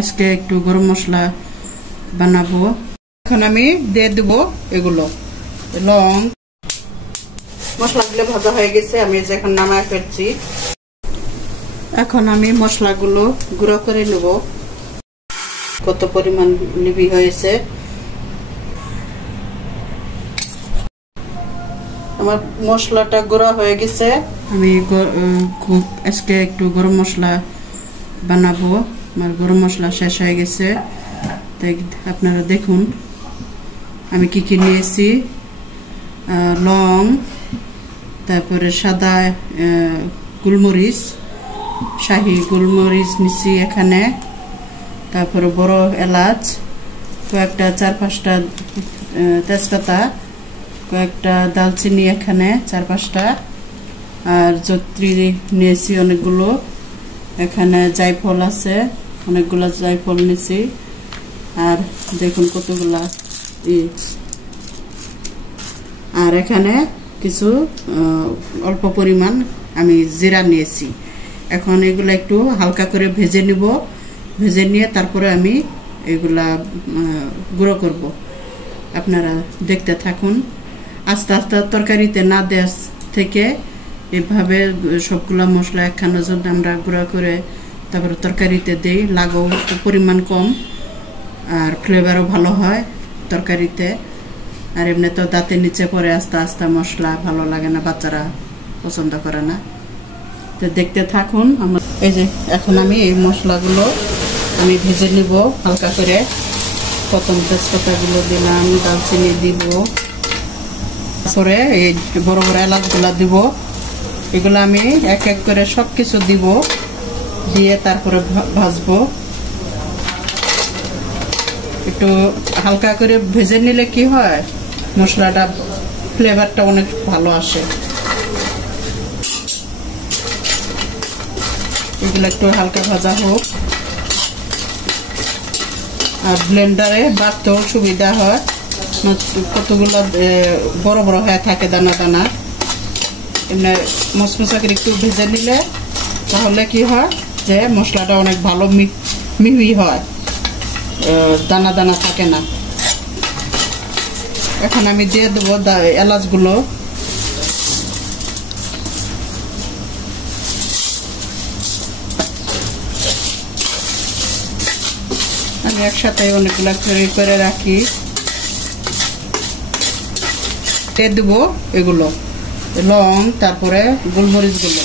আজকে একটু গরম মশলা বানাবো। এখন আমি দিয়ে দেব এগুলো লং। মশলাগুলো ভাজা হয়ে গেছে, আমি এখন নামায় ফেলছি। এখন আমি মশলাগুলো গুঁড়ো করে নেব। কত পরিমাণ নিবি হয়েছে, আমার মশলাটা গুঁড়া হয়ে গেছে। আমি আজকে একটু গরম মশলা বানাবো। আমার গরম মশলা শেষ হয়ে গেছে, তাই আপনারা দেখুন আমি কি কি নিয়েছি। লং, তারপরে সাদা গোলমরিচ, শাহি গোলমরিচ নিচ্ছি এখানে, তারপরে বড় এলাচ, কয়েকটা 4-5টা তেজপাতা, কয়েকটা দালচিনি এখানে 4-5টা, আর জত্রি নিয়েছি অনেকগুলো। এখানে জায়ফল আছে, অনেকগুলো জায়ফল নিয়েছি। আর দেখুন কতগুলা আর এখানে কিছু অল্প পরিমাণ আমি জিরা নিয়েছি। এখন এগুলো একটু হালকা করে ভেজে নিব। ভেজে নিয়ে তারপরে আমি এগুলা গুঁড়ো করব। আপনারা দেখতে থাকুন। আস্তে আস্তে তরকারিতে না দেওয়ার থেকে এভাবে সবগুলা মশলা একখানের জন্য আমরা গুঁড়া করে তারপরে তরকারিতে দিই। লাগাও পরিমাণ কম আর ফ্লেভারও ভালো হয় তরকারিতে। আর এমনি তো দাঁতের নিচে পরে আস্তে আস্তে মশলা ভালো লাগে না, বাচ্চারা পছন্দ করে না। তো দেখতে থাকুন। এই যে এখন আমি এই মশলাগুলো আমি ভেজে নিব হালকা করে। প্রথম তেজপাতাগুলো দিলাম, দালচিনি দিব, তারপরে এই বড় বড় এলাচগুলো দিব। এগুলো আমি এক এক করে সব কিছু দিব, দিয়ে তারপরে ভাজবো। একটু হালকা করে ভেজে নিলে কি হয়, মশলাটা ফ্লেভারটা অনেক ভালো আসে। এগুলো একটু হালকা ভাজা হোক। আর ব্লেন্ডারে বাটতেও সুবিধা হয়, কতগুলো বড় বড় হয়ে থাকে দানা দানা। এমনি মশমশা করে একটু ভেজে নিলে তাহলে কি হয় যে মশলাটা অনেক ভালো মিহি হয়, দানা দানা থাকে না। এখন আমি দিয়ে দেবো এলাচগুলো। আমি একসাথে অনেকগুলা করে রাখি। দিয়ে দেবো এগুলো লং, তারপরে গোলমরিচগুলো।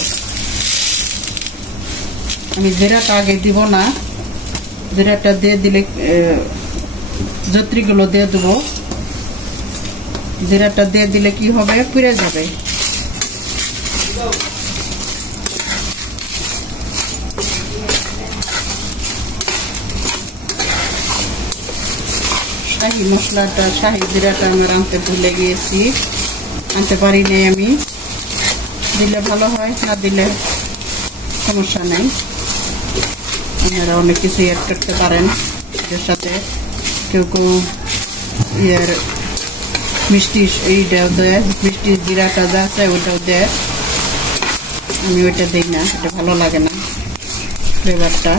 আমি জিরাটা আগে দিব না, জিরাটা দিয়ে দিলে জত্রিগুলো দিয়ে দেবো। জিরাটা দিয়ে দিলে কি হবে, পুড়ে যাবে। শাহি মশলাটা, শাহি জিরাটা আমার আনতে ভুলে গিয়েছি, আনতে পারি নাই আমি। দিলে ভালো হয়, না দিলে সমস্যা নেই। আপনারা অনেক কিছু অ্যাড করতে পারেন এর সাথে। কেউ কেউ মিষ্টি এইটাও দেয়, মিষ্টি জিরাটা যা আছে ওইটাও দেয়। আমি ওইটা দিই না, এটা ভালো লাগে না ফ্লেভারটা।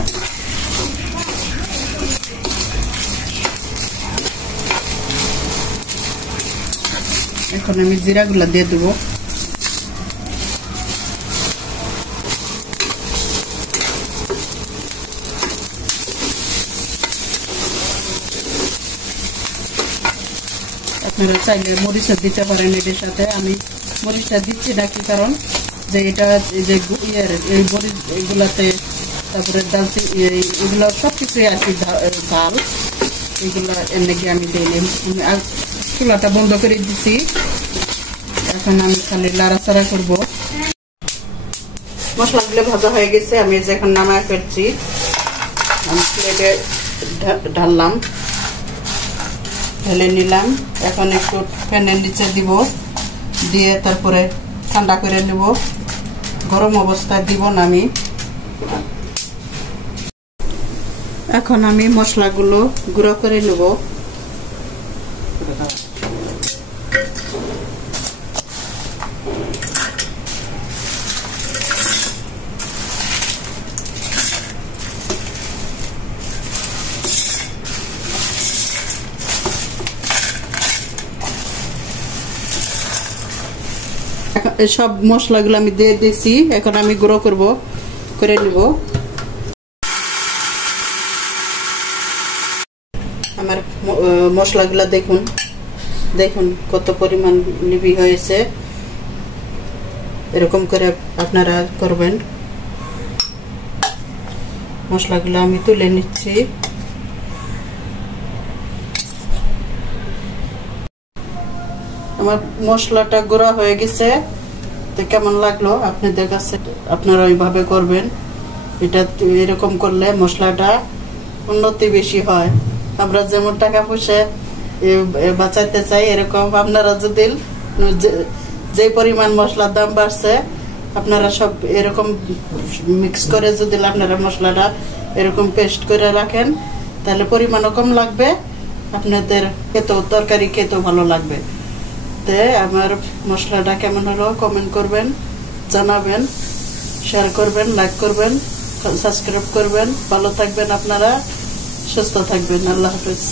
এখন আমি জিরাগুলা দিয়ে দেবো। আপনারা চাইলে মরিচা দিতে পারেন এটার সাথে। আমি মরিচটা দিচ্ছি না, কি কারণ যে এটা যে এই মরিচ এগুলাতে, তারপরে দালচিনি এগুলো সব কিছুই আর কি ঝাল, এগুলো এমনি গিয়ে আমি দিইনি। আমি চুলাটা বন্ধ করে দিচ্ছি। এখন আমি খালি লাড়াচাড়া করবো। মশলাগুলো ভাজা হয়ে গেছে, আমি এখন নামায় ফেলছি। আমি প্লেটে ঢাললাম, ঢেলে নিলাম। এখন একটু ফ্যানের নিচে দিব, দিয়ে তারপরে ঠান্ডা করে নেব। গরম অবস্থায় দিব না আমি। এখন আমি মশলাগুলো গুঁড়ো করে নেব। সব মশলাগুলো আমি দিয়ে দিয়েছি, এখন আমি গুঁড়ো করে নিব। আমার মশলাগুলো দেখুন কত পরিমাণ নিবি হয়েছে। এরকম করে আপনারা করবেন। মশলাগুলো আমি তুলে নিচ্ছি। আমার মশলাটা গুঁড়া হয়ে গেছে, তো কেমন লাগলো আপনাদের কাছে? আপনারা ওইভাবে করবেন। এটা এরকম করলে মশলাটা উন্নতি বেশি হয়। আমরা যেমন টাকা পয়সা বাঁচাইতে চাই, এরকম আপনারা যদি যে পরিমাণ মশলার দাম বাড়ছে, আপনারা সব এরকম মিক্স করে যদি আপনারা মশলাটা এরকম পেস্ট করে রাখেন, তাহলে পরিমাণও কম লাগবে, আপনাদের খেতেও তরকারি খেতেও ভালো লাগবে। তো আমার মশলাটা কেমন হলো কমেন্ট করবেন, জানাবেন, শেয়ার করবেন, লাইক করবেন, সাবস্ক্রাইব করবেন। ভালো থাকবেন আপনারা, সুস্থ থাকবেন। আল্লাহ হাফেজ।